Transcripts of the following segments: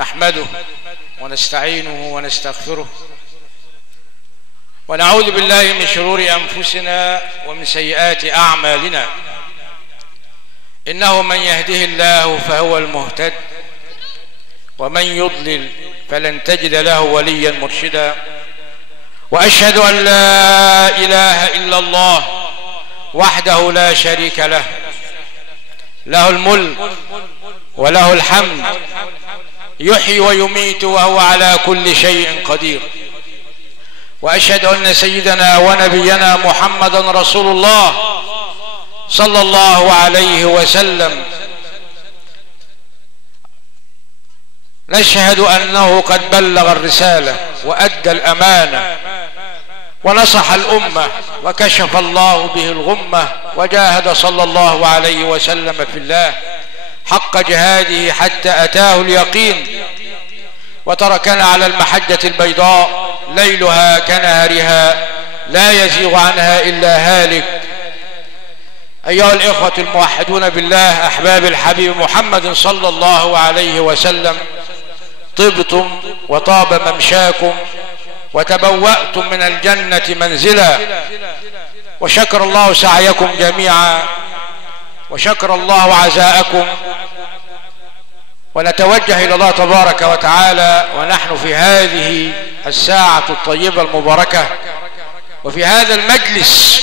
نحمده ونستعينه ونستغفره ونعوذ بالله من شرور أنفسنا ومن سيئات أعمالنا. إنه من يهده الله فهو المهتد ومن يضلل فلن تجد له وليا مرشدا. وأشهد أن لا إله إلا الله وحده لا شريك له، له الملك وله الحمد، يحيي ويميت وهو على كل شيء قدير. وأشهد أن سيدنا ونبينا محمدا رسول الله صلى الله عليه وسلم، نشهد أنه قد بلغ الرسالة وأدى الأمانة ونصح الأمة وكشف الله به الغمة، وجاهد صلى الله عليه وسلم في الله حق جهاده حتى أتاه اليقين، وتركنا على المحجة البيضاء ليلها كنهارها لا يزيغ عنها إلا هالك. أيها الإخوة الموحدون بالله أحباب الحبيب محمد صلى الله عليه وسلم، طبتم وطاب ممشاكم وتبوأتم من الجنة منزلا، وشكر الله سعيكم جميعا وشكر الله عزاءكم. ونتوجه إلى الله تبارك وتعالى ونحن في هذه الساعة الطيبة المباركة وفي هذا المجلس،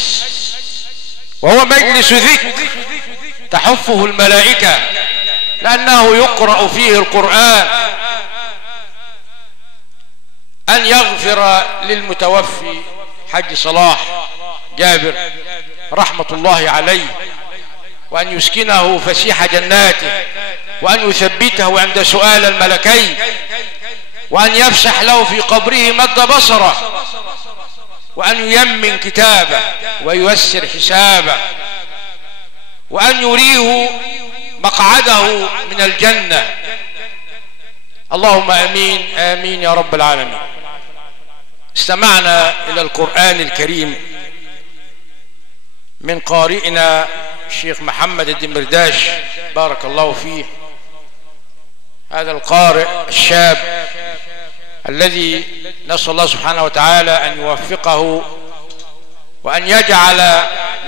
وهو مجلس ذكر تحفه الملائكة لأنه يقرأ فيه القرآن، أن يغفر للمتوفي حج صلاح جابر رحمة الله عليه، وأن يسكنه فسيح جناته، وأن يثبته عند سؤال الملكين، وأن يفسح له في قبره مد بصره، وأن ييمن كتابه وييسر حسابه، وأن يريه مقعده من الجنة. اللهم آمين آمين يا رب العالمين. استمعنا إلى القرآن الكريم من قارئنا الشيخ محمد الدمرداش بارك الله فيه، هذا القارئ الشاب الذي نسأل الله سبحانه وتعالى أن يوفقه وأن يجعل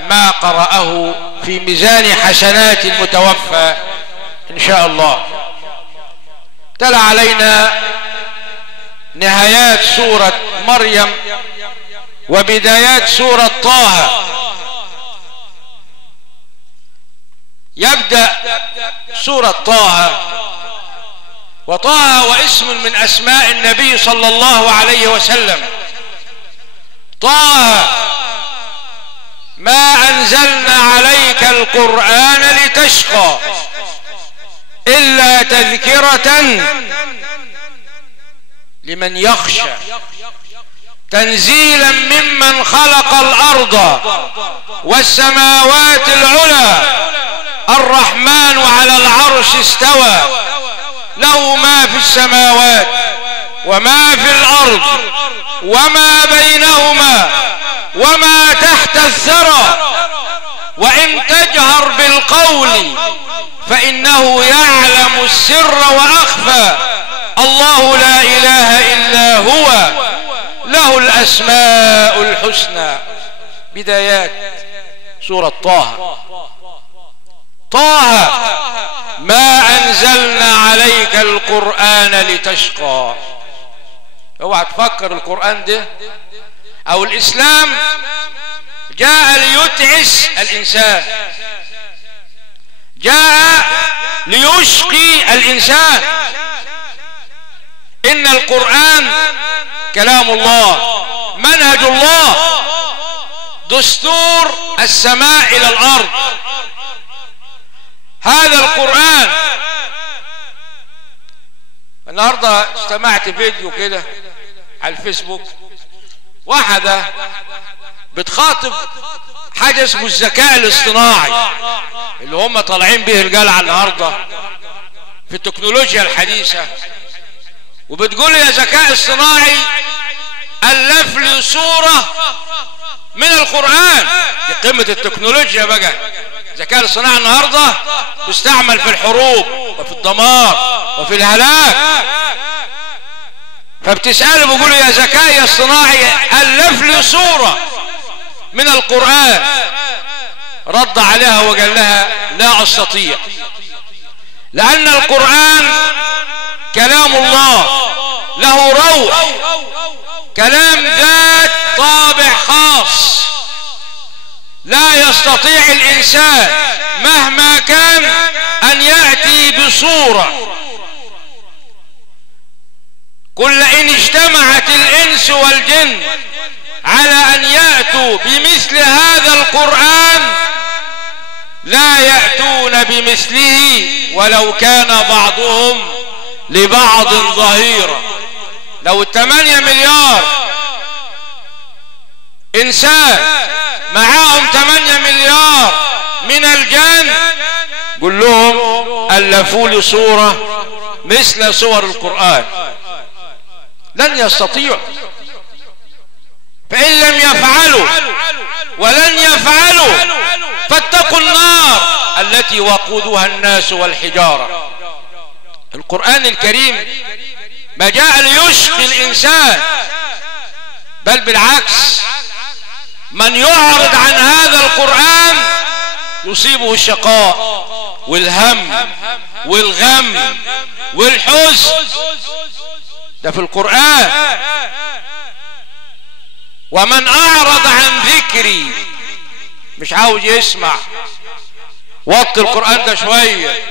ما قرأه في ميزان حسنات المتوفى إن شاء الله. تلا علينا نهايات سورة مريم وبدايات سورة طه. يبدأ سورة طه، وطه واسم من أسماء النبي صلى الله عليه وسلم. طه ما أنزلنا عليك القرآن لتشقى إلا تذكرة لمن يخشى تنزيلا ممن خلق الأرض والسماوات العلى الرحمن على العرش استوى له ما في السماوات وما في الأرض وما بينهما وما تحت الثرى وإن تجهر بالقول فإنه يعلم السر وأخفى الله لا إله إلا هو له الأسماء الحسنى. بدايات سورة طه. طه ما أنزلنا عليك القرآن لتشقى. اوعى تفكر القرآن ده أو الإسلام جاء ليتعس الإنسان، جاء ليشقي الإنسان. إن القرآن كلام الله، منهج الله، دستور السماء إلى الأرض. هذا القرآن. النهاردة استمعت فيديو كده على الفيسبوك، واحدة بتخاطب حاجة اسمه الذكاء الاصطناعي اللي هم طالعين به الجلعة النهاردة في التكنولوجيا الحديثة، وبتقول يا ذكاء اصطناعي ألف لي صورة من القرآن. دي قمة التكنولوجيا بقى. الذكاء الاصطناعي النهاردة تستعمل في الحروب وفي الدمار وفي الهلاك. فبتسأله بيقول يا ذكاء يا اصطناعي ألف لي سورة من القرآن. رد عليها وقال لها لا أستطيع، لأن القرآن كلام الله له روح، كلام ذات طابع خاص، لا يستطيع الإنسان مهما كان أن يأتي بصورة. قل إن اجتمعت الإنس والجن على أن يأتوا بمثل هذا القرآن لا يأتون بمثله ولو كان بعضهم لبعض ظهيرا. لو 8 مليار إنسان معاهم 8 مليار من الجن، قل لهم ألفوا لي صورة مثل صور القرآن، لن يستطيعوا. فإن لم يفعلوا ولن يفعلوا فاتقوا النار التي وقودها الناس والحجارة. القرآن الكريم ما جاء ليشقي الإنسان، بل بالعكس، من يعرض عن هذا القرآن يصيبه الشقاء والهم والغم والحزن. ده في القرآن. ومن أعرض عن ذكري، مش عاوز يسمع، وطي القرآن ده شوية،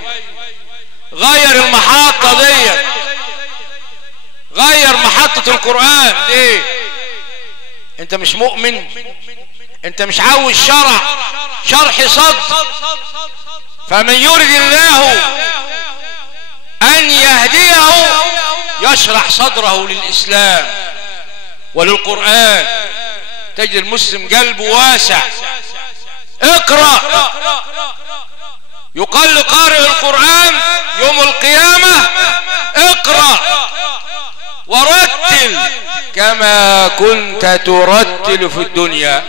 غير المحطة دي، غير محطة القرآن. ليه؟ انت مش مؤمن؟ انت مش عاوز شرح صدر؟ فمن يرد الله أن يهديه يشرح صدره للإسلام وللقرآن، تجد المسلم قلبه واسع. اقرأ. يقال لقارئ القرآن يوم القيامة اقرأ ورتل كما كنت ترتل في الدنيا.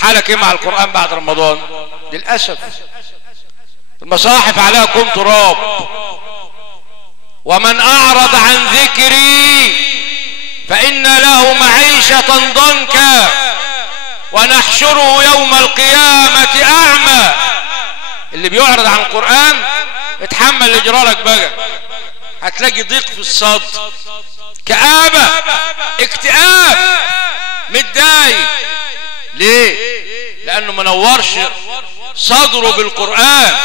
حالك ايه مع القرآن بعد رمضان؟ للأسف المصاحف عليها كوم تراب. ومن أعرض عن ذكري فإن له معيشة ضنكا ونحشره يوم القيامة أعمى. اللي بيعرض عن القرآن اتحمل اللي جرالك بقى، هتلاقي ضيق في الصدر، كآبة، اكتئاب، متضايق. ليه؟ لأنه منورش صدره بالقرآن.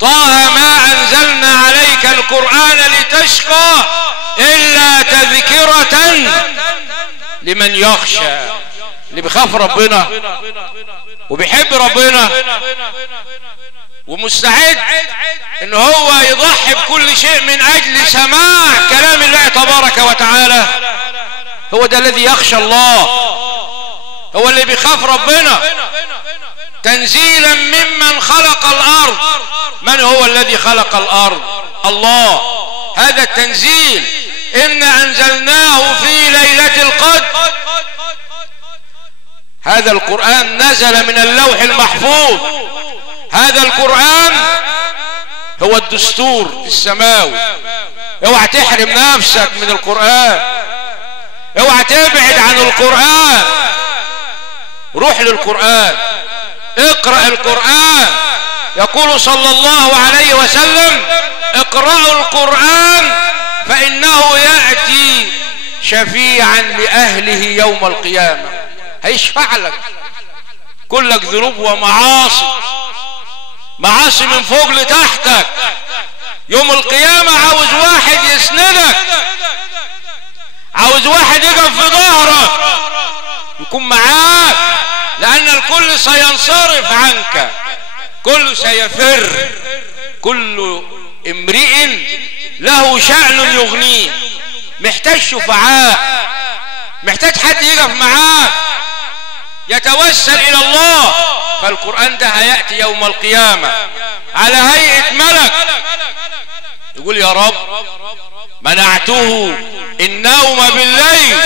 طه ما أنزلنا عليك القرآن لتشقى إلا تذكرة لمن يخشى. اللي بيخاف ربنا وبيحب ربنا ومستعد ان هو يضحي بكل شيء من اجل سماع كلام الله تبارك وتعالى، هو ده الذي يخشى الله، هو اللي بيخاف ربنا. تنزيلا ممن خلق الارض. من هو الذي خلق الارض؟ الله. هذا التنزيل إنا أنزلناه في ليلة القدر. هذا القرآن نزل من اللوح المحفوظ. هذا القرآن هو الدستور السماوي. اوعى تحرم نفسك من القرآن، اوعى تبعد عن القرآن، روح للقرآن، اقرأ القرآن. يقول صلى الله عليه وسلم اقرأوا القرآن فإنه يأتي شفيعا لأهله يوم القيامة. هيشفع لك، كلك ذنوب ومعاصي، معاصي من فوق لتحتك. يوم القيامة عاوز واحد يسندك، عاوز واحد يقف في ظهرك يكون معاك، لأن الكل سينصرف عنك، كل سيفر، كل امرئ له شأن يغنيه. محتاج شفعاء، محتاج حد يقف معاك يتوسل إلى الله. فالقرآن ده هيأتي يوم القيامة على هيئة ملك يقول يا رب منعته النوم بالليل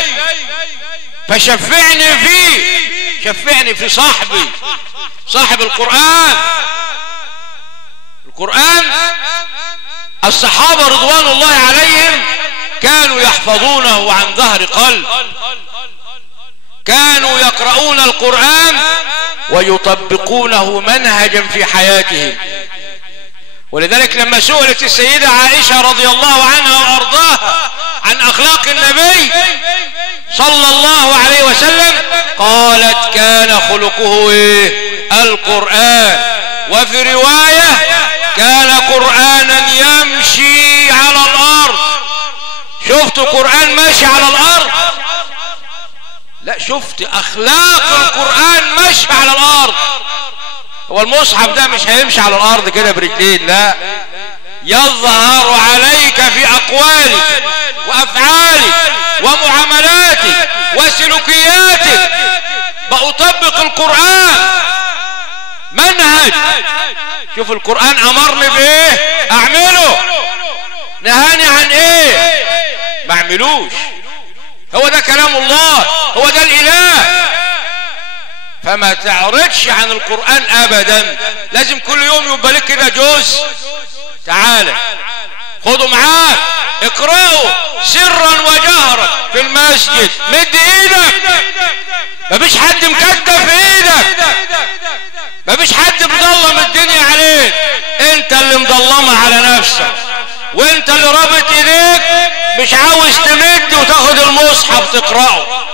فشفعني فيه، شفعني في صاحبي، صاحب القرآن. القرآن الصحابة رضوان الله عليهم كانوا يحفظونه عن ظهر قلب، كانوا يقرؤون القرآن ويطبقونه منهجا في حياتهم. ولذلك لما سئلت السيدة عائشة رضي الله عنها وأرضاها عن أخلاق النبي صلى الله عليه وسلم قالت كان خلقه القرآن، وفي رواية كان قرآنا يمشي على الأرض. شفتوا قرآن ماشي على الأرض؟ لا، شفت أخلاق القرآن ماشي على الأرض. هو المصحف ده مش هيمشي على الأرض كده برجلين، لا، يظهر عليك في أقوالك وأفعالك ومعاملاتك وسلوكياتك. بأطبق القرآن منهج. شوف القرآن أمرني بإيه أعمله، نهاني عن إيه ما أعملوش. هو ده كلام الله، هو ده الإله. فما تعرضش عن القرآن أبدا، لازم كل يوم يبقى لك كده جزء. تعالى خدوا معاك، اقرأوا سرا وجهرا في المسجد. مد ايدك، مفيش حد مكتف ايدك، مفيش حد مظلم الدنيا عليك، انت اللي مظلمة على نفسك، وانت اللي رابط ايديك مش عاوز تمد وتاخد المصحف تقرأه.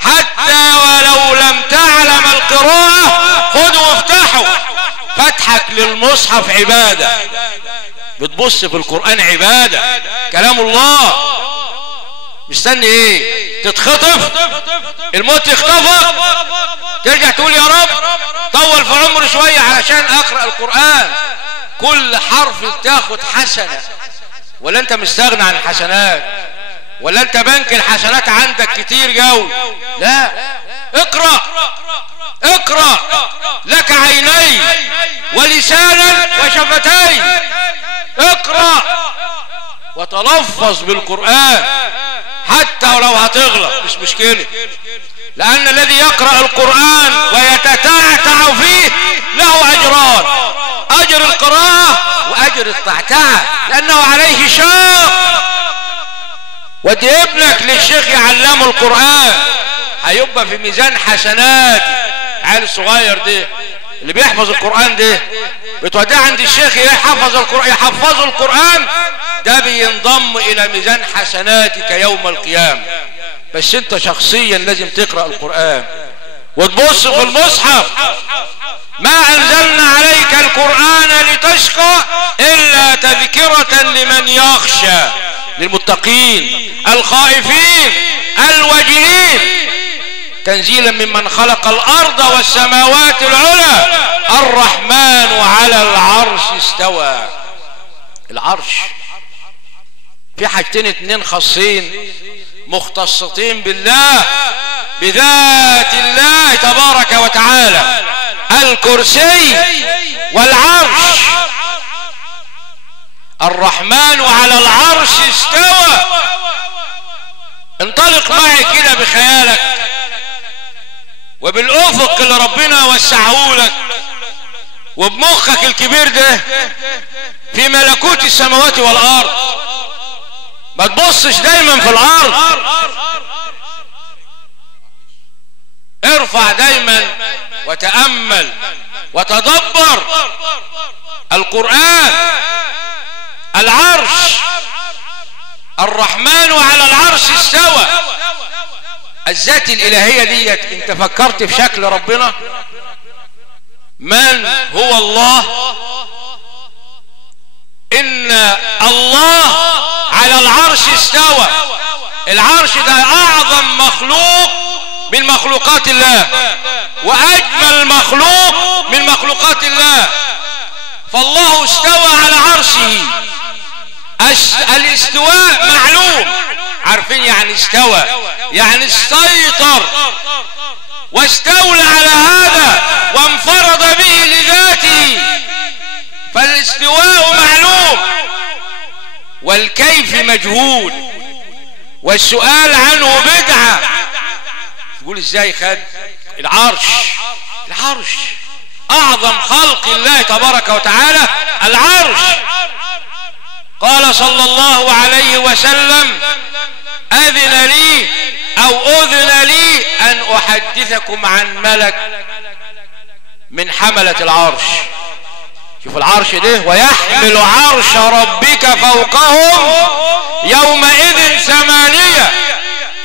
حتى ولو لم تعلم القراءة خده وافتحه. فتحك للمصحف عبادة، بتبص في القرآن عبادة، كلام الله. مستني ايه؟ تتخطف؟ الموت يخطفك؟ ترجع تقول يا رب طول في عمري شوية علشان اقرأ القرآن. كل حرف تاخد حسنة. ولا انت مستغنى عن الحسنات؟ ولا انت بنك الحسنات عندك كتير جو؟ لا، اقرأ اقرأ. لك عينين ولسانا وشفتين. اقرأ وتلفظ بالقرآن حتى ولو هتغلط مش مشكلة، لأن الذي يقرأ القرآن ويتتعتع فيه له أجران، أجر القراءة وأجر التعتعة، لأنه عليه شاق. ودي ابنك للشيخ يعلمه القرآن، هيبقى في ميزان حسنات. عيل الصغير ده اللي بيحفظ القرآن ده بتوديه عند الشيخ يحفظه القرآن، ده بينضم إلى ميزان حسناتك يوم القيامة. بس انت شخصيا لازم تقرأ القرآن وتبص في المصحف. ما أنزلنا عليك القرآن لتشقى إلا تذكرة لمن يخشى، للمتقين الخائفين الواجلين، تنزيلا ممن خلق الأرض والسماوات العلى، الرحمن على العرش استوى. العرش في حاجتين اتنين خاصين مختصين بالله، بذات الله تبارك وتعالى، الكرسي والعرش. الرحمن على العرش استوى. انطلق معي كده بخيالك وبالأفق اللي ربنا وسعه لك وبمخك الكبير ده في ملكوت السماوات والأرض. ما تبصش دايما في الأرض، ارفع دايما وتأمل وتدبر القرآن. العرش، الرحمن على العرش استوى. الذات الإلهية ديت انت فكرت في شكل ربنا؟ من هو الله؟ إن الله على العرش استوى. العرش ده أعظم مخلوق من مخلوقات الله وأجمل مخلوق من مخلوقات الله. فالله استوى على عرشه. الاستواء معلوم، عارفين يعني استوى؟ يعني استيطر واستولى على هذا وانفرد به لذاته. فالاستواء معلوم والكيف مجهول، والسؤال عنه بدعة. تقول ازاي خد العرش؟ العرش اعظم خلق الله تبارك وتعالى العرش. قال صلى الله عليه وسلم أذن لي أو أذن لي أن أحدثكم عن ملك من حملة العرش. شوف العرش ده، ويحمل عرش ربك فوقهم يومئذ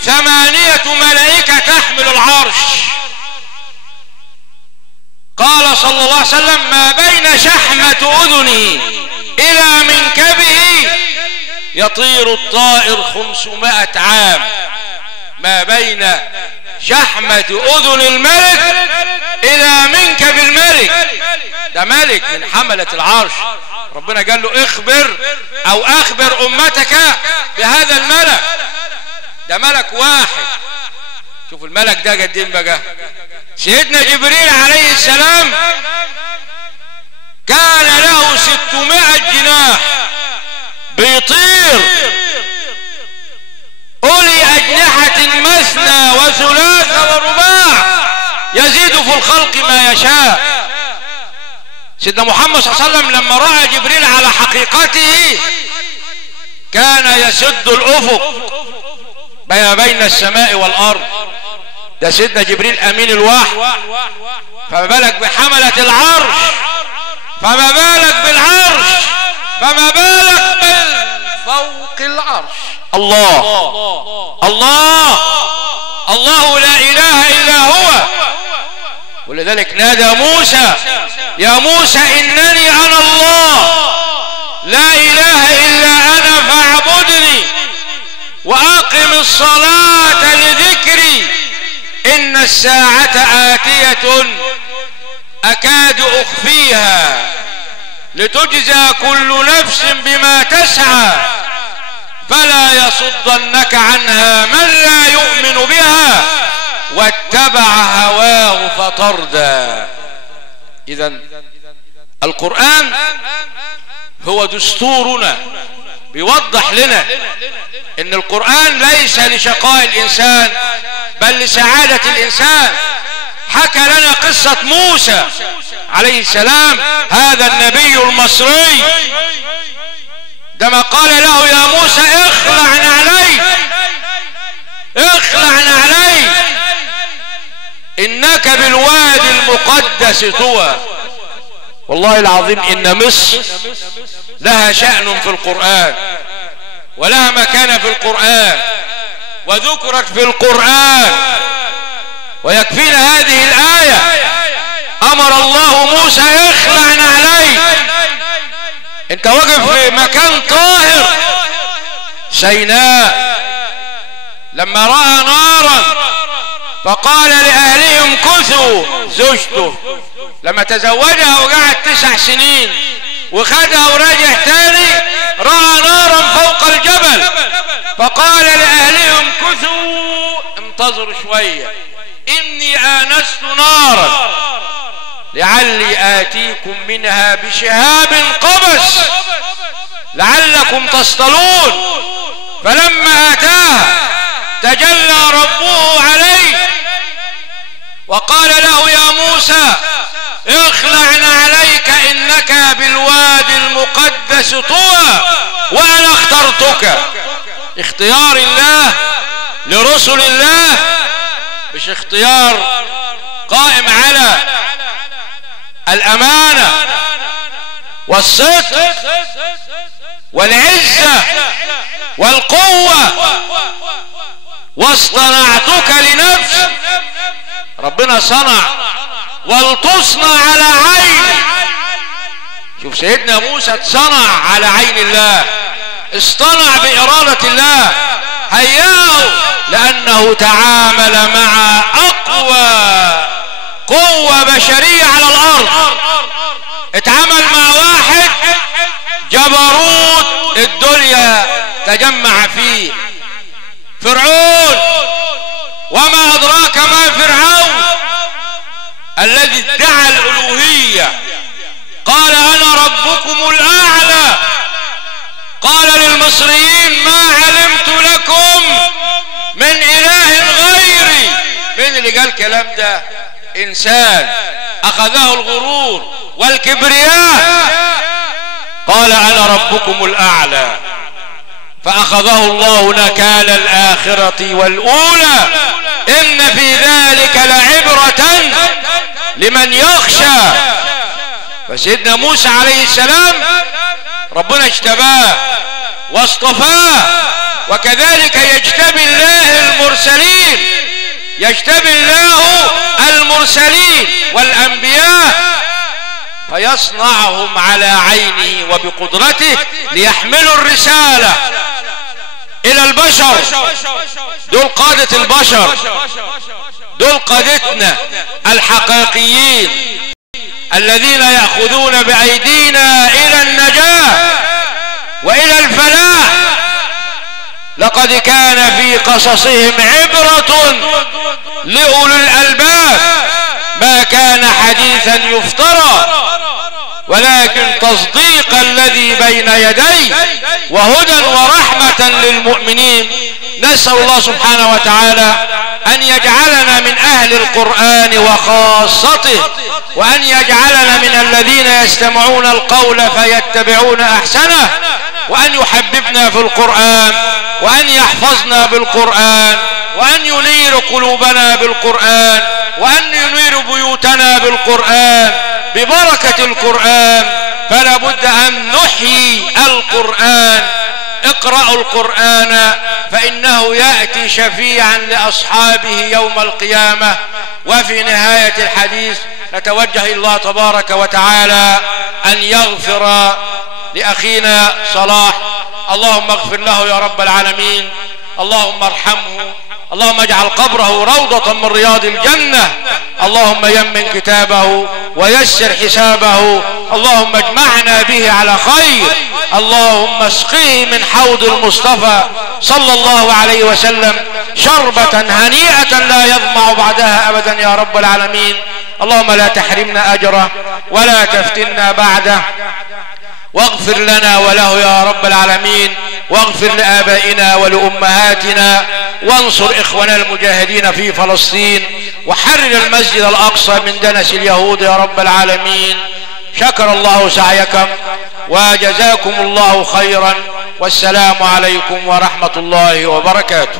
ثمانية ملائكة تحمل العرش. قال صلى الله عليه وسلم: ما بين شحمة أذنه إلى منكبه يطير الطائر 500 عام. ما بين شحمة أذن الملك إلى منكب الملك. ده ملك من حملة العرش، ربنا قال له اخبر أو أخبر أمتك بهذا الملك. ده ملك واحد. شوف الملك ده قديم بقى. سيدنا جبريل عليه السلام كان له 600 جناح، بيطير أولي أجنحة مثنى وثلاث ورباع، يزيد في الخلق ما يشاء. سيدنا محمد صلى الله عليه وسلم لما رأى جبريل على حقيقته كان يسد الأفق بين السماء والأرض. ده سيدنا جبريل أمين الوحي، فما بالك بحملة العرش، فما بالك بالعرش، فما بالك فوق العرش. الله الله الله لا إله إلا هو. ولذلك نادى موسى: يا موسى إنني أنا الله لا إله إلا أنا فاعبدني وأقم الصلاة لذكري إن الساعة آتية أكاد أخفيها لتجزى كل نفس بما تسعى فلا يصدنك عنها من لا يؤمن بها واتبع هواه فتردى. إذن القرآن هو دستورنا، بيوضح لنا ان القرآن ليس لشقاء الانسان بل لسعادة الانسان. حكى لنا قصة موسى عليه السلام، هذا النبي المصري، عندما قال له: يا موسى اخلع نعليك، اخلع نعليك انك بالوادي المقدس طوى. والله العظيم ان مصر لها شأن في القرآن ولها مكانة في القرآن وذكرت في القرآن. ويكفينا هذه الآية: أمر الله موسى اخلع نعليك. انت واقف في مكان طاهر. سيناء لما رأى نارا فقال لأهلهم كثوا، زوجته لما تزوجها وقعد 9 سنين وخدها ورجع تاني رأى نارا فوق الجبل فقال لأهلهم كثوا انتظروا شوية إني آنست نارا لعلي آتيكم منها بشهاب قبس لعلكم تصطلون. فلما أتاها تجلى ربه عليه وقال له: يا موسى اخلع نعليك إنك بالوادي المقدس طوى وأنا اخترتك. اختيار الله لرسل الله، مش اختيار قائم على الأمانة والصدق والعزة والقوة. واصطنعتك لنفسي، ربنا صنع ولتصنع على عيني. شوف سيدنا موسى اتصنع على عين الله، اصطنع بإرادة الله، هياه لأنه تعامل مع أقوى قوة بشرية على الأرض. اتعامل مع واحد جبروت الدنيا تجمع فيه، فرعون. وما أدراك ما فرعون الذي ادعى الألوهية، قال أنا ربكم الأعلى. قال للمصريين ما علمت لكم من إله غيري. مين اللي قال الكلام ده؟ إنسان أخذه الغرور والكبرياء. قال أنا ربكم الأعلى. فأخذه الله نكال الآخرة والأولى إن في ذلك لعبرة لمن يخشى. فسيدنا موسى عليه السلام ربنا اجتباه واصطفاه، وكذلك يجتبي الله المرسلين، يجتبي الله المرسلين والأنبياء فيصنعهم على عينه وبقدرته ليحملوا الرسالة إلى البشر. دول قادة البشر، دول قادتنا الحقيقيين الذين يأخذون بأيدينا إلى النجاة وإلى الفلاح. لقد كان في قصصهم عبرة لأولي الألباب ما كان حديثا يفترى ولكن تصديق الذي بين يديه وهدى ورحمة للمؤمنين. نسأل الله سبحانه وتعالى أن يجعلنا من أهل القرآن وخاصته، وأن يجعلنا من الذين يستمعون القول فيتبعون أحسنه، وأن يحببنا في القرآن، وأن يحفظنا بالقرآن، وأن ينير قلوبنا بالقرآن، وأن ينير بيوتنا بالقرآن ببركة القرآن. فلا بد أن نحيي القرآن. اقرأوا القرآن فإنه يأتي شفيعا لأصحابه يوم القيامة. وفي نهاية الحديث نتوجه إلى الله تبارك وتعالى أن يغفر لأخينا صلاح. اللهم اغفر له يا رب العالمين، اللهم ارحمه، اللهم اجعل قبره روضة من رياض الجنة، اللهم يمن كتابه ويسر حسابه، اللهم اجمعنا به على خير، اللهم اسقه من حوض المصطفى صلى الله عليه وسلم شربة هنيئة لا يظمأ بعدها أبدا يا رب العالمين. اللهم لا تحرمنا أجره ولا تفتنا بعده، واغفر لنا وله يا رب العالمين، واغفر لآبائنا ولأمهاتنا، وانصر إخواننا المجاهدين في فلسطين، وحرر المسجد الأقصى من دنس اليهود يا رب العالمين. شكر الله سعيكم وجزاكم الله خيرا، والسلام عليكم ورحمة الله وبركاته.